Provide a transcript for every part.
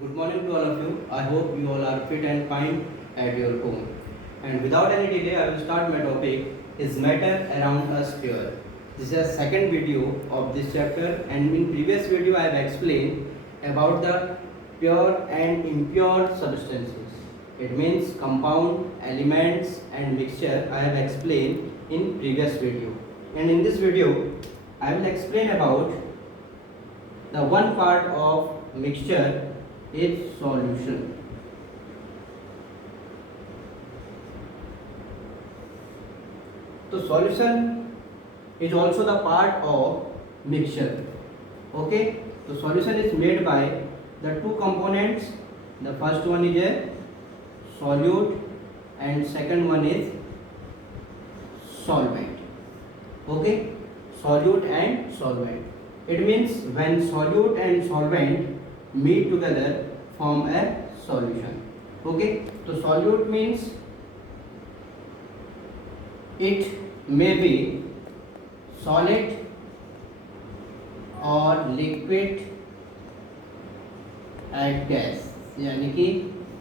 Good morning to all of you. I hope you all are fit and fine at your home. And without any delay, I will start my topic is matter around us pure. This is a second video of this chapter, and in previous video I have explained about the pure and impure substances. It means compound, elements and mixture I have explained in previous video. And in this video I will explain about the one part of mixture is solution. So solution is also the part of mixture. Okay, so solution is made by the two components. The first one is a solute and second one is solvent. Okay, solute and solvent. It means when solute and solvent meet together form a solution. Okay, so solute means it may be solid और liquid and gas, यानी कि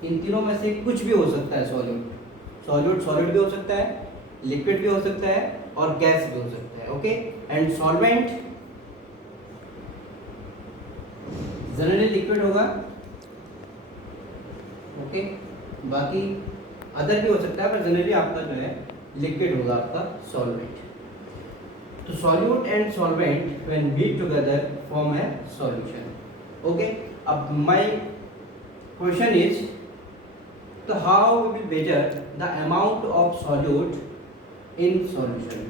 इन तीनों में से कुछ भी हो सकता है. सॉल्यूट सॉलिड भी हो सकता है, लिक्विड भी हो सकता है और गैस भी हो सकता है. Okay, and solvent generally liquid होगा. ओके, बाकी अदर भी हो सकता है, पर जनरली आपका जो है लिक्विड होगा आपका सॉल्वेंट. तो solute and solvent when meet together form a solution. Okay, अब माय क्वेश्चन इज, तो how we will measure the amount of solute in solution.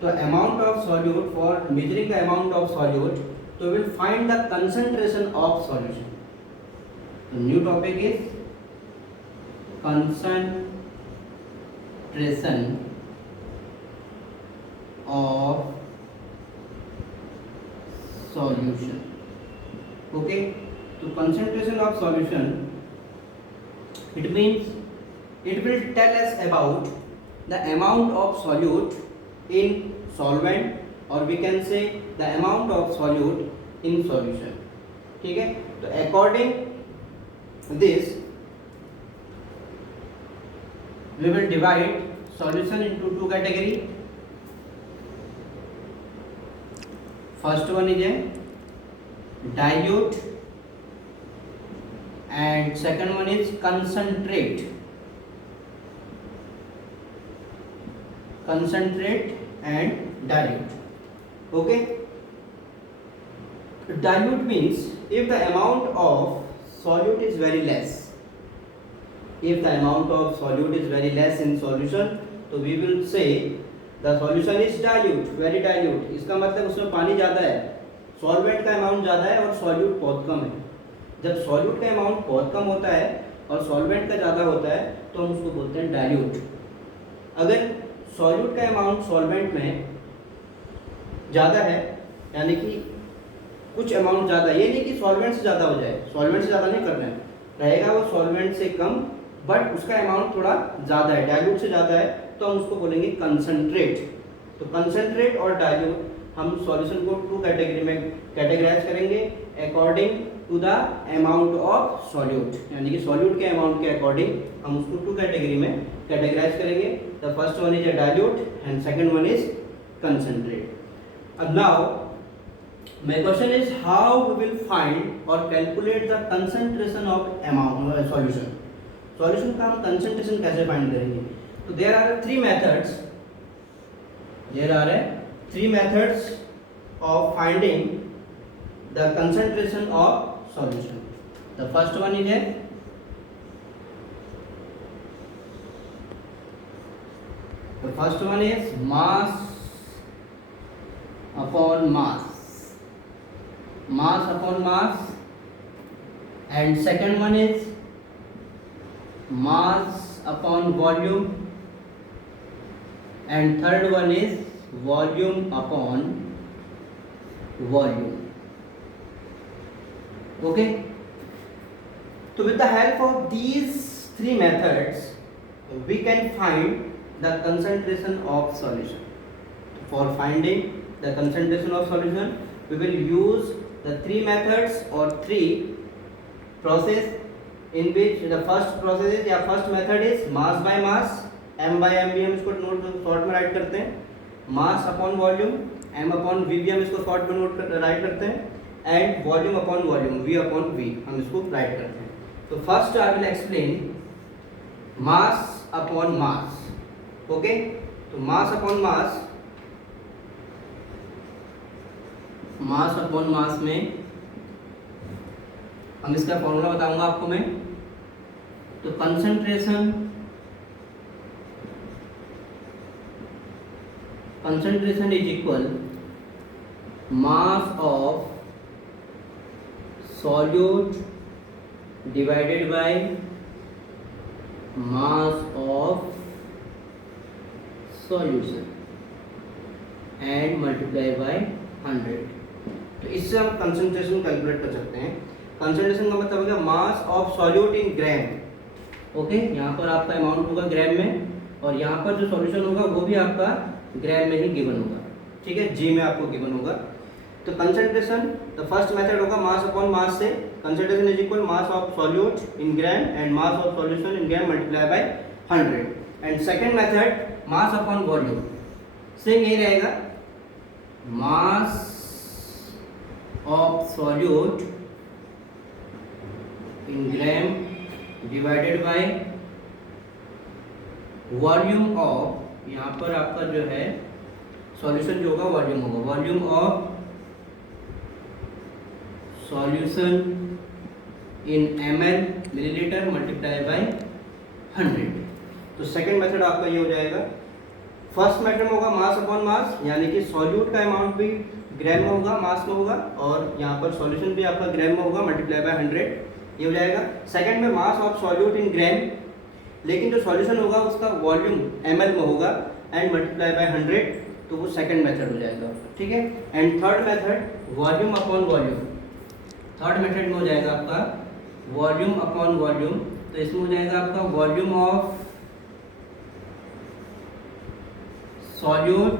तो amount of solute, for measuring the amount of solute, तो we will find the concentration of solution. The new topic is concentration of solution. Okay, so concentration of solution, it means it will tell us about the amount of solute in solvent, or we can say the amount of solute in solution. ठीक है, तो according this we will divide solution into two category. First one is a dilute and second one is concentrate and dilute. Okay, dilute means if the amount of solute is very less. If the amount of solute is very less in solution, तो we will say the solution is dilute, very dilute. इसका मतलब उसमें पानी ज़्यादा है, solvent का amount ज़्यादा है और सॉल्यूट बहुत कम है. जब सॉल्यूट का अमाउंट बहुत कम होता है और सॉल्वेंट का ज़्यादा होता है तो हम उसको बोलते हैं डाइल्यूट. अगर सॉल्यूट का अमाउंट सॉल्वेंट में ज़्यादा है, यानी कि कुछ अमाउंट ज़्यादा, ये नहीं कि सॉल्वेंट से ज़्यादा हो जाए, सॉल्वेंट से ज़्यादा नहीं करना है, रहेगा वो सॉल्वेंट से कम, बट उसका अमाउंट थोड़ा ज़्यादा है, डाइल्यूट से ज़्यादा है, तो हम उसको बोलेंगे कंसंट्रेट. तो कंसंट्रेट और डाइल्यूट हम सॉल्यूशन को टू कैटेगरी में कैटेगराइज करेंगे according to the amount of solute, यानी कि सॉल्यूट के अमाउंट के अकॉर्डिंग हम उसको टू कैटेगरी में कैटेगराइज करेंगे. The first one is a dilute and second one is concentrate. Now my question is how we will find or calculate the concentration of amount solution. Solution का हम concentration कैसे find करेंगे? तो there are three methods. There are three methods of finding the concentration of solution. The first one is mass upon mass, and second one is mass upon volume, and third one is volume upon volume. Okay, so with the help of these three methods we can find the concentration of solution. For finding the concentration of solution, we will use the three methods or three process in which the first process is या first method is mass by mass, m by mv हम इसको note short में right करते हैं, mass upon volume, m upon vv हम इसको short में note right करते हैं, and volume upon volume v upon v हम इसको राइट करते हैं. तो first I will explain mass upon mass. Okay, तो मास अपॉन मास में हम इसका फॉर्मूला बताऊंगा आपको मैं. तो concentration is equal mass of solute divided by mass of solution and multiply by 100. तो इससे हम कंसंट्रेशन कैलकुलेट कर सकते हैं. कंसंट्रेशन का मतलब होगा mass of solute in gram. Okay, यहाँ पर आपका अमाउंट होगा ग्राम में, और यहाँ पर जो सॉल्यूशन होगा वो भी आपका ग्राम में ही गिवन होगा. ठीक है, जी में आपको गिवन होगा. तो कंसंट्रेशन, द फर्स्ट मेथड होगा मास अपॉन मास से. Concentration is equal mass of solute in gram and mass of solution in gram multiply by 100. And second method mass upon volume, same यही रहेगा, mass of solute in gram divided by volume of, यहाँ पर आपका जो है solution जो होगा volume होगा, volume of solution in ml millilitre multiply by 100. तो सेकंड मेथड आपका ये हो जाएगा. फर्स्ट मेथड में होगा मास अपॉन मास, यानी कि सॉल्यूट का अमाउंट भी ग्राम में होगा, मास में होगा, और यहाँ पर सॉल्यूशन भी आपका ग्राम में होगा मल्टीप्लाई बाय 100, ये हो जाएगा. सेकंड में मास ऑफ सॉल्यूट इन ग्राम, लेकिन जो सॉल्यूशन होगा उसका वॉल्यूम ml में होगा एंड मल्टीप्लाई बाय 100, तो वो सेकंड मेथड हो जाएगा. ठीक है. And third method volume upon volume, third method में हो जाएगा आपका वॉल्यूम अपॉन वॉल्यूम. तो इसमें हो जाएगा आपका volume of solute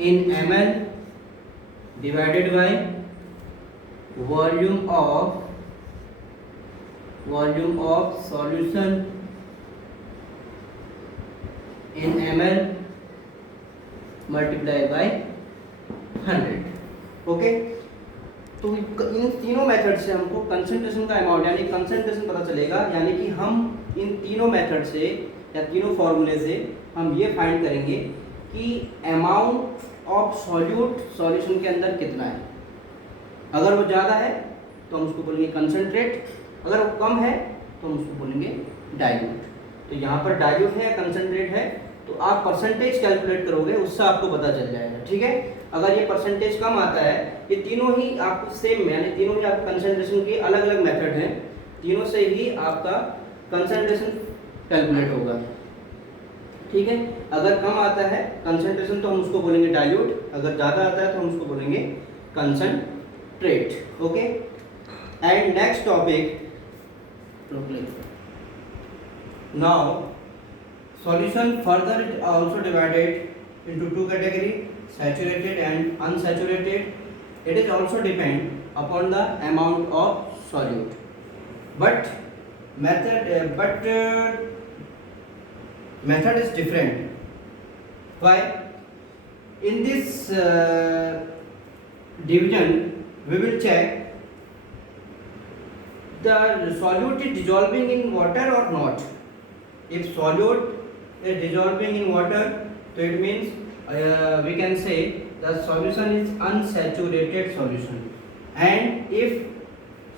in ml divided by volume of solution in ml multiply by 100. Okay, तो इन तीनों मेथड से हमको कंसंट्रेशन का अमाउंट यानी कंसंट्रेशन पता चलेगा. यानी कि हम इन तीनों मेथड से या तीनों फॉर्मूले से हम ये फाइंड करेंगे कि अमाउंट ऑफ सॉल्यूट सॉल्यूशन के अंदर कितना है. अगर वो ज़्यादा है तो हम उसको बोलेंगे कंसंट्रेट, अगर वो कम है तो हम उसको बोलेंगे डाइल्यूट. तो यहाँ पर डाइल्यूट है या कंसंट्रेट है, तो आप परसेंटेज कैलकुलेट करोगे, उससे आपको पता चल जाएगा. ठीक है. अगर ये परसेंटेज कम आता है, ये तीनों ही आपको सेम, यानी तीनों ही आपके कंसंट्रेशन के अलग अलग मेथड हैं, तीनों से ही आपका कंसंट्रेशन कैलकुलेट होगा. ठीक है. अगर कम आता है कंसंट्रेशन तो हम उसको बोलेंगे डाइल्यूट, अगर ज़्यादा आता है तो हम उसको बोलेंगे concentrate. Okay. And next topic, now solution further is also divided into two category, saturated and unsaturated. It is also depend upon the amount of solute, but method is different. Why? In this division we will check the solute is dissolving in water or not. If solute is dissolving in water, so it means we can say the solution is unsaturated solution. And if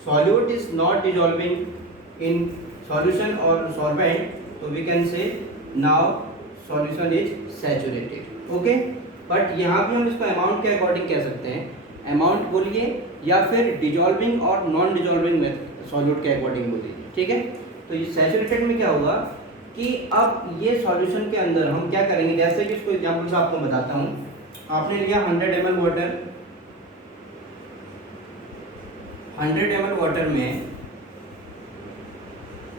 solute is not dissolving in solution or solvent, so we can say now solution is saturated. Okay. But यहाँ भी हम इसको amount के according कह सकते हैं, amount बोलिए या फिर डिजॉल्विंग और नॉन डिजॉल्विंग सॉल्यूट के अकॉर्डिंग बोलिए. ठीक है. तो ये सैचुरेटेड में क्या होगा कि अब ये सॉल्यूशन के अंदर हम क्या करेंगे, जैसे कि इसको एग्जांपल से आपको बताता हूँ. आपने लिया 100 ml वाटर, 100 ml वाटर में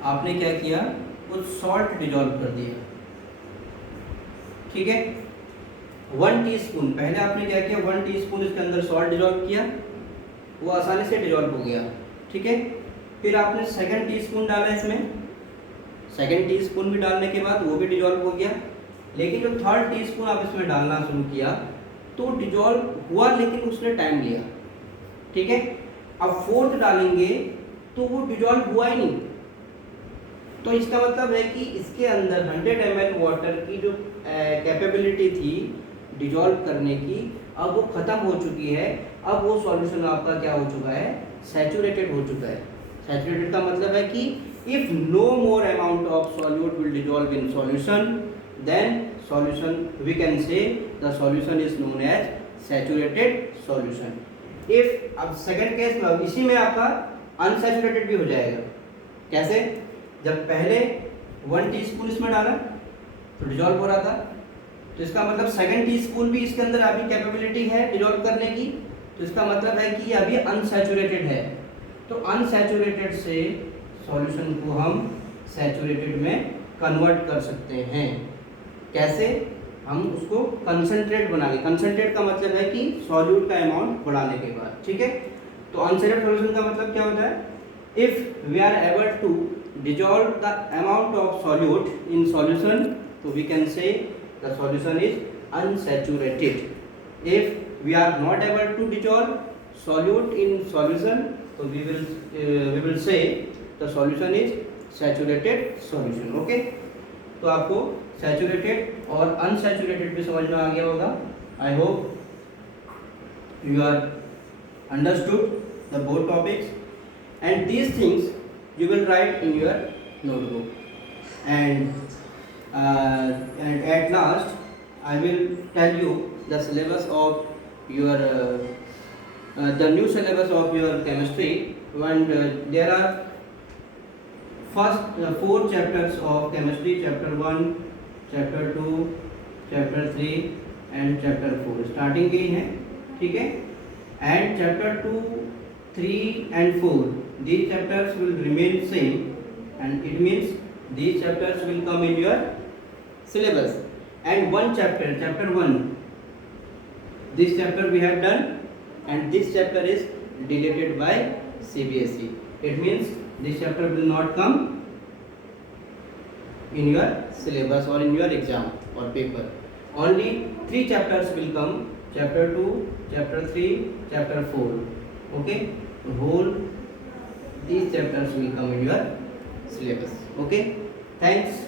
आपने क्या किया, कुछ सॉल्ट डिजॉल्व कर दिया. ठीक है. 1 टीस्पून, पहले आपने क्या किया, 1 टीस्पून इसके अंदर सॉल्ट डिजॉल्व किया, वो आसानी से डिजॉल्व हो गया. ठीक है। फिर आपने सेकंड टीस्पून डाला इसमें, सेकंड टीस्पून भी डालने के बाद वो भी डिजॉल्व हो गया। लेकिन जो थर्ड टीस्पून आप इसमें डालना शुरू किया तो डिजॉल्व हुआ, लेकिन उसने टाइम लिया, ठीक है। अब फोर्थ डालेंगे तो वो डिजॉल्व हुआ ही नहीं। तो इसका मतलब है कि इसके अंदर 100 ml वाटर की जो कैपेबिलिटी थी डिजॉल्व करने की, अब वो ख़त्म हो चुकी है। अब वो सॉल्यूशन आपका क्या हो चुका है, सैचुरेटेड हो चुका है। सैचुरेटेड का मतलब है कि if no more amount of solute will dissolve in solution, then solution we can say the solution is known as saturated solution. If अब सेकंड केस में इसी में आपका अनसैचुरेटेड भी हो जाएगा। कैसे? जब पहले 1 टीस्पून इसमें डाला तो डिजॉल्व हो रहा था, तो इसका मतलब सेकंड टीस्पून भी इसके अंदर अभी कैपेबिलिटी है डिजॉल्व करने की, तो इसका मतलब है कि ये अभी अनसैचुरेटेड है। तो अनसैचुरेटेड से सॉल्यूशन को हम सैचुरेटेड में कन्वर्ट कर सकते हैं। कैसे? हम उसको कंसंट्रेट बना के, कंसंट्रेट का मतलब है कि सॉल्यूट का अमाउंट बढ़ाने के बाद, ठीक है। तो अनसैचुरेटेड सॉल्यूशन का मतलब क्या होता है, if we are able to dissolve the amount of solute in solution, so we can say the solution is unsaturated. If we are not able to dissolve solute in solution, so we will say the solution is saturated solution. Okay, तो आपको saturated और unsaturated भी समझ में आ गया होगा। I hope you are understood the both topics, and these things you will write in your notebook, and at last I will tell you the syllabus of your the new syllabus of your chemistry. And there are first 4 chapters of chemistry: chapter 1, chapter 2, chapter 3 and chapter 4 starting यही है, ठीक है। and chapter 2, 3 and 4, these chapters will remain same, and it means these chapters will come in your syllabus. And one chapter, chapter 1, this chapter we have done, and this chapter is deleted by CBSE. It means this chapter will not come in your syllabus or in your exam or paper. Only 3 chapters will come: chapter 2, chapter 3, chapter 4. Okay, whole these chapters will come in your syllabus. Okay, thanks.